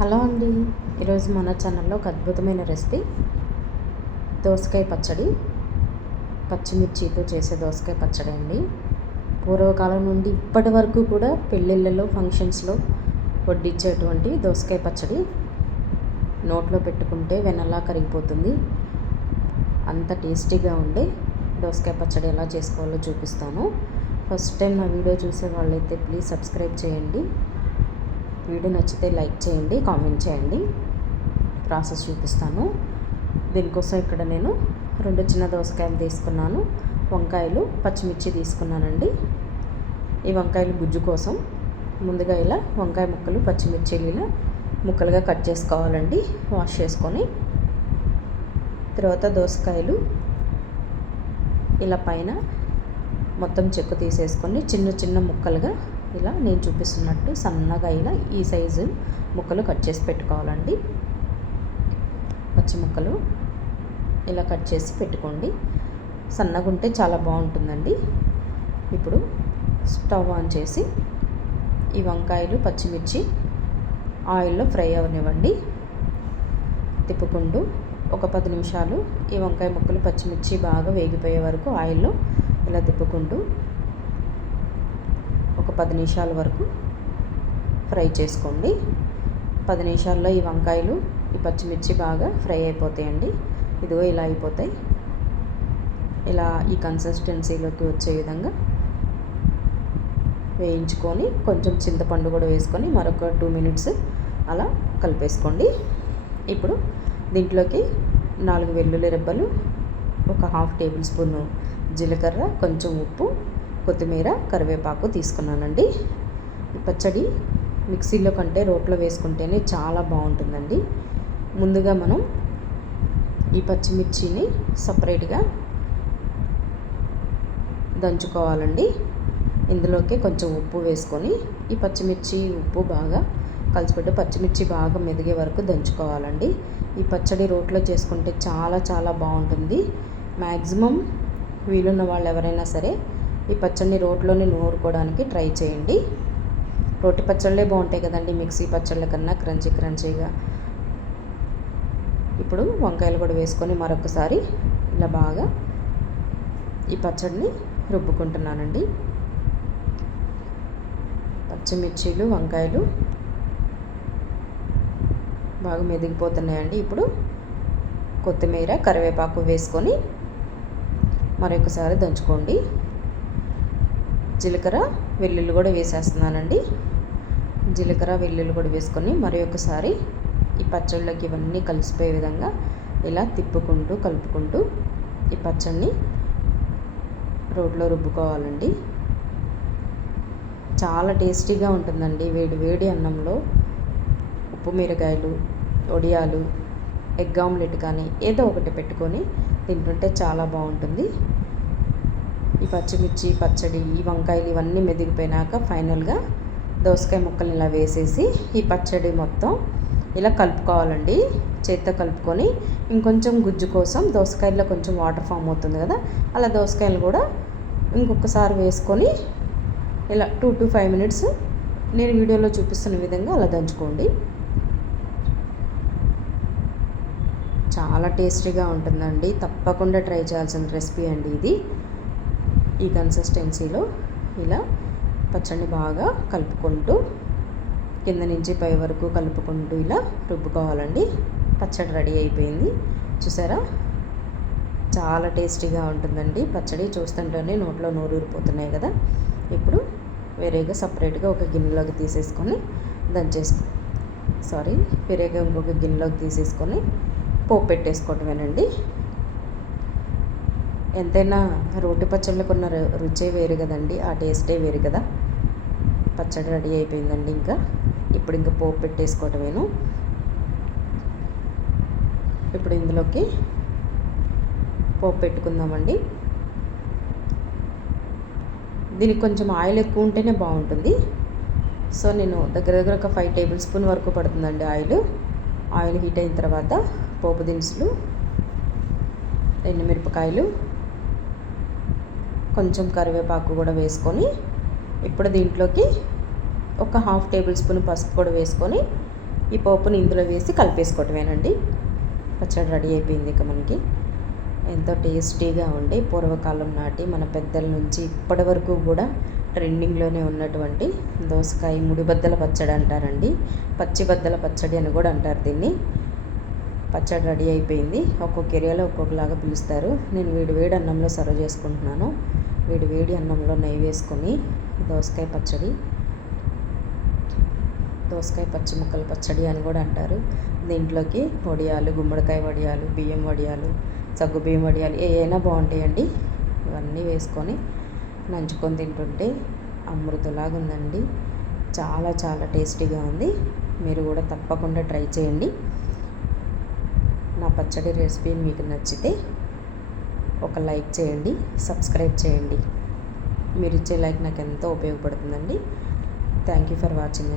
Hello అండి. ఈరోజు మన ఛానల్లో ఒక అద్భుతమైన రెసిపీ. దోసకాయ పచ్చడి. పచ్చిమిర్చితో చేసే దోసకాయ పచ్చడి అండి. పూర్వకాలం నుండి ఇప్పటి వరకు కూడా పెళ్ళిళ్ళలో ఫంక్షన్స్లో వడ్డించేటువంటి దోసకాయ పచ్చడి నోట్లో పెట్టుకుంటే వెనలా కరిగిపోతుంది. అంత టేస్టీగా ఉండే దోసకాయ పచ్చడి ఎలా చేసుకోవాలో చూపిస్తాను. ఫస్ట్ టైం నా వీడియో చూసే వాళ్ళైతే ప్లీజ్ సబ్స్క్రైబ్ చేయండి. వీడియో నచ్చితే లైక్ చేయండి కామెంట్ చేయండి. ప్రాసెస్ చూపిస్తాను. దీనికోసం ఇక్కడ నేను రెండు చిన్న దోసకాయలు తీసుకున్నాను. వంకాయలు పచ్చిమిర్చి తీసుకున్నానండి. ఈ వంకాయలు గుజ్జు కోసం ముందుగా ఇలా వంకాయ ముక్కలు పచ్చిమిర్చిలు ఇలా ముక్కలుగా కట్ చేసుకోవాలండి. వాష్ చేసుకొని తర్వాత దోసకాయలు ఇలా పైన మొత్తం చెక్కు తీసేసుకొని చిన్న చిన్న ముక్కలుగా ఇలా నేను చూపిస్తున్నట్టు సన్నగా ఇలా ఈ సైజు ముక్కలు కట్ చేసి పెట్టుకోవాలండి. పచ్చి ముక్కలు ఇలా కట్ చేసి పెట్టుకోండి. సన్నగా ఉంటే చాలా బాగుంటుందండి. ఇప్పుడు స్టవ్ ఆన్ చేసి ఈ వంకాయలు పచ్చిమిర్చి ఆయిల్లో ఫ్రై అవనివ్వండి. తిప్పుకుంటూ ఒక పది నిమిషాలు ఈ వంకాయ ముక్కలు పచ్చిమిర్చి బాగా వేగిపోయే వరకు ఆయిల్లో ఇలా తిప్పుకుంటూ ఒక పది నిమిషాల వరకు ఫ్రై చేసుకోండి. పది నిమిషాల్లో ఈ వంకాయలు ఈ పచ్చిమిర్చి బాగా ఫ్రై అయిపోతాయండి. ఇదిగో ఇలా అయిపోతాయి. ఇలా ఈ కన్సిస్టెన్సీలోకి వచ్చే విధంగా వేయించుకొని కొంచెం చింతపండు కూడా వేసుకొని మరొక టూ మినిట్స్ అలా కలిపేసుకోండి. ఇప్పుడు దీంట్లోకి నాలుగు వెల్లుల్లి రెబ్బలు ఒక హాఫ్ టేబుల్ స్పూన్ జీలకర్ర కొంచెం ఉప్పు కొత్తిమీర కరివేపాకు తీసుకున్నానండి. ఈ పచ్చడి మిక్సీలో కంటే రోట్లో వేసుకుంటేనే చాలా బాగుంటుందండి. ముందుగా మనం ఈ పచ్చిమిర్చిని సపరేట్గా దంచుకోవాలండి. ఇందులోకి కొంచెం ఉప్పు వేసుకొని ఈ పచ్చిమిర్చి ఉప్పు బాగా కలిసిపెట్టి పచ్చిమిర్చి బాగా మెదిగే వరకు దంచుకోవాలండి. ఈ పచ్చడి రోట్లో చేసుకుంటే చాలా చాలా బాగుంటుంది. మ్యాక్సిమం వీలున్న వాళ్ళు ఎవరైనా సరే ఈ పచ్చడిని రోట్లోనే నూరుకోవడానికి ట్రై చేయండి. రోటి పచ్చళ్ళే బాగుంటాయి కదండి మిక్సీ పచ్చళ్ళ కన్నా క్రంచీ క్రంచీగా. ఇప్పుడు వంకాయలు కూడా వేసుకొని మరొకసారి ఇలా బాగా ఈ పచ్చడిని రుబ్బుకుంటున్నానండి. పచ్చిమిర్చీలు వంకాయలు బాగా మెదిగిపోతున్నాయండి. ఇప్పుడు కొత్తిమీర కరివేపాకు వేసుకొని మరొకసారి దంచుకోండి. జీలకర్ర వెల్లుల్లి కూడా వేసేస్తున్నానండి. జీలకర్ర వెల్లుల్లి కూడా వేసుకొని మరి ఒకసారి ఈ పచ్చళ్ళకి ఇవన్నీ కలిసిపోయే విధంగా ఇలా తిప్పుకుంటూ కలుపుకుంటూ ఈ పచ్చడిని రోడ్లో రుబ్బుకోవాలండి. చాలా టేస్టీగా ఉంటుందండి. వేడి వేడి అన్నంలో ఉప్పు మిరకాయలు వడియాలు ఎగ్ ఆమ్లెట్ కానీ ఏదో ఒకటి పెట్టుకొని తింటుంటే చాలా బాగుంటుంది. ఈ పచ్చిమిర్చి పచ్చడి ఈ వంకాయలు ఇవన్నీ మెదిగిపోయినాక ఫైనల్గా దోసకాయ ముక్కలు ఇలా వేసేసి ఈ పచ్చడి మొత్తం ఇలా కలుపుకోవాలండి. చేత్తో కలుపుకొని ఇంకొంచెం గుజ్జు కోసం దోసకాయల్లో కొంచెం వాటర్ ఫామ్ అవుతుంది కదా అలా దోసకాయలు కూడా ఇంకొకసారి వేసుకొని ఇలా టూ టు ఫైవ్ మినిట్స్ నేను వీడియోలో చూపిస్తున్న విధంగా అలా దంచుకోండి. చాలా టేస్టీగా ఉంటుందండి. తప్పకుండా ట్రై చేయాల్సిన రెసిపీ అండి ఇది. ఈ కన్సిస్టెన్సీలో ఇలా పచ్చడిని బాగా కలుపుకుంటూ కింద నుంచి పై వరకు కలుపుకుంటూ ఇలా రుబ్బుకోవాలండి. పచ్చడి రెడీ అయిపోయింది. చూసారా? చాలా టేస్టీగా ఉంటుందండి పచ్చడి. చూస్తుంటేనే నోట్లో నోరు ఊరిపోతున్నాయి కదా. ఇప్పుడు వేరేగా సపరేట్గా ఒక గిన్నెలోకి తీసేసుకొని దంచేసుకో సారీ వేరేగా ఇంకొక గిన్నెలోకి తీసేసుకొని పోపు పెట్టేసుకోవటమేనండి. ఎంతైనా రోటి పచ్చళ్ళకు ఉన్న రుచే వేరు కదండి ఆ టేస్టే వేరు కదా. పచ్చడి రెడీ అయిపోయిందండి ఇంకా. ఇప్పుడు ఇంకా పోపు పెట్టేసుకోవటమేను. ఇప్పుడు ఇందులోకి పోపు పెట్టుకుందామండి. దీనికి కొంచెం ఆయిల్ ఎక్కువ ఉంటేనే బాగుంటుంది. సో నేను దగ్గర దగ్గర ఒక ఫైవ్ టేబుల్ స్పూన్ వరకు పడుతుందండి ఆయిల్. ఆయిల్ హీట్ అయిన తర్వాత పోపు దినుసులు ఎండుమిరపకాయలు కొంచెం కరివేపాకు కూడా వేసుకొని ఇప్పుడు దీంట్లోకి ఒక హాఫ్ టేబుల్ స్పూన్ పసుపు కూడా వేసుకొని ఈ పోపుని ఇందులో వేసి కలిపేసుకోవటమేనండి. పచ్చడి రెడీ అయిపోయింది ఇక మనకి. ఎంతో టేస్టీగా ఉండి పూర్వకాలం నాటి మన పెద్దల నుంచి ఇప్పటి వరకు కూడా ట్రెండింగ్లోనే ఉన్నటువంటి దోసకాయ ముడిబద్దల పచ్చడి అంటారండి. పచ్చిబద్దల పచ్చడి అని కూడా అంటారు దీన్ని. పచ్చడి రెడీ అయిపోయింది. ఒక్కొక్క ఏరియాలో ఒక్కొక్కలాగా పిలుస్తారు. నేను వేడి వేడి అన్నంలో సర్వ్ చేసుకుంటున్నాను. వేడి వేడి అన్నంలో నెయ్యి వేసుకొని దోసకాయ పచ్చడి దోసకాయ పచ్చి ముక్కల పచ్చడి అని కూడా అంటారు. దీంట్లోకి వడియాలు గుమ్మడికాయ వడియాలు బియ్యం వడియాలు సగ్గు బియ్యం వడియాలు ఏవైనా బాగుంటాయండి. ఇవన్నీ వేసుకొని నంచుకొని తింటుంటే అమృతలాగా ఉందండి. చాలా చాలా టేస్టీగా ఉంది. మీరు కూడా తప్పకుండా ట్రై చేయండి. పచ్చడి రెసిపీ మీకు నచ్చితే ఒక లైక్ చేయండి సబ్స్క్రైబ్ చేయండి. మీరు ఇచ్చే లైక్ నాకు ఎంతో ఉపయోగపడుతుందండి. Thank you for watching